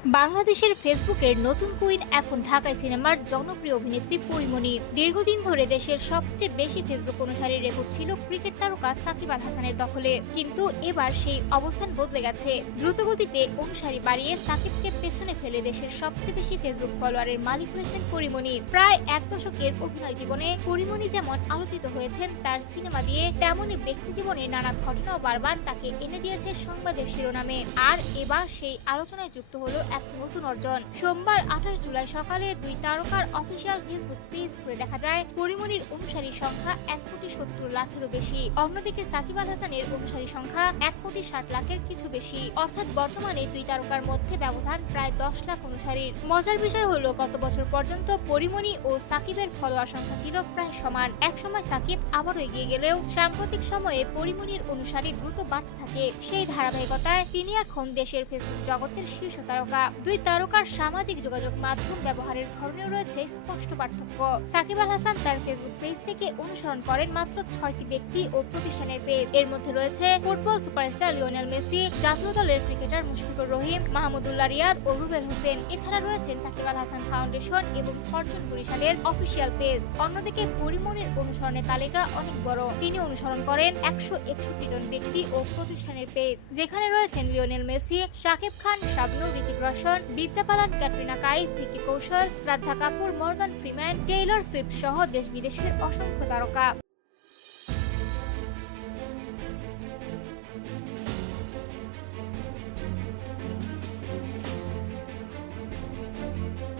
বাংলাদেশের ফেসবুকের নতুন কুইন এখন ঢাকায় সিনেমার জনপ্রিয় অভিনেত্রী পরীমনি। দীর্ঘদিন ধরে দেশের সবচেয়ে বেশি ফেসবুক অনুসারীর রেকর্ড ছিল ক্রিকেট তারকা সাকিব আল হাসানের দখলে, কিন্তু এবার সেই অবস্থান বদলে গেছে। দ্রুতগতিতে অনুসারী বাড়িয়ে সাকিবকে পেছনে ফেলে দেশের সবচেয়ে বেশি ফেসবুক ফলোয়ারের মালিক হয়েছেন পরীমনি। প্রায় এক দশকের অভিনয় জীবনে পরীমনি যেমন আলোচিত হয়েছেন তার সিনেমা দিয়ে, তেমনই ব্যক্তি জীবনের নানা ঘটনাও বারবার তাকে এনে দিয়েছে সংবাদের শিরোনামে। আর এবার সেই আলোচনায় যুক্ত হলো এক নতুন অর্জন। সোমবার 28 জুলাই সকালে দুই তারকার অফিসিয়াল ফেসবুক পেজ খুলে দেখা যায় পরীমনির অনুসারীর সংখ্যা 1,70,00,000-এরও বেশি। অন্যদিকে সাকিব আল হাসানের অনুসারী সংখ্যা 1,60,00,000-এর কিছু বেশি। অর্থাৎ বর্তমানে দুই তারকার মধ্যে ব্যবধান প্রায় 10 লাখ অনুসারীর। মজার বিষয় হলো, গত বছর পর্যন্ত পরীমনি ও সাকিবের ফলোয়ার সংখ্যা ছিল প্রায় সমান। একসময় সাকিব আবারও এগিয়ে গেলেও সাম্প্রতিক সময়ে পরীমনির অনুসারী দ্রুত বাড়তে থাকে। সেই ধারাবাহিকতায় তিনি এখন দেশের ফেসবুক জগতের শীর্ষ তারকা। দুই তারকার সামাজিক যোগাযোগ মাধ্যম ব্যবহারের ধরনে রয়েছে স্পষ্ট পার্থক্য। সাকিব আল হাসান তার ফেসবুক পেজ থেকে অনুসরণ করেন মাত্র 6টি ব্যক্তি ও প্রতিষ্ঠানের পেজ। এর মধ্যে রয়েছে ফুটবল সুপারস্টার লিওনেল মেসি, জাতীয় দলের ক্রিকেটার মুশফিকুর রহিম, মাহমুদুল্লাহ রিয়াদ ও রুবেল হোসেন। এছাড়া রয়েছেন সাকিব আল হাসান ফাউন্ডেশন এবং ফরচুন বরিশালের অফিসিয়াল পেজ। অন্যদিকে পরীমনির অনুসরণের তালিকা অনেক বড়। তিনি অনুসরণ করেন 161 জন ব্যক্তি ও প্রতিষ্ঠানের পেজ, যেখানে রয়েছেন লিওনেল মেসি, শাকিব খান, শাবনূর, ঋতিক রোশন, বিদ্যা বালান, ক্যাটরিনা কাইফ, ভিকি কৌশল, শ্রদ্ধা Kapoor, Morgan Freeman, Taylor Swift সহ দেশ বিদেশের অসংখ্য তারকা।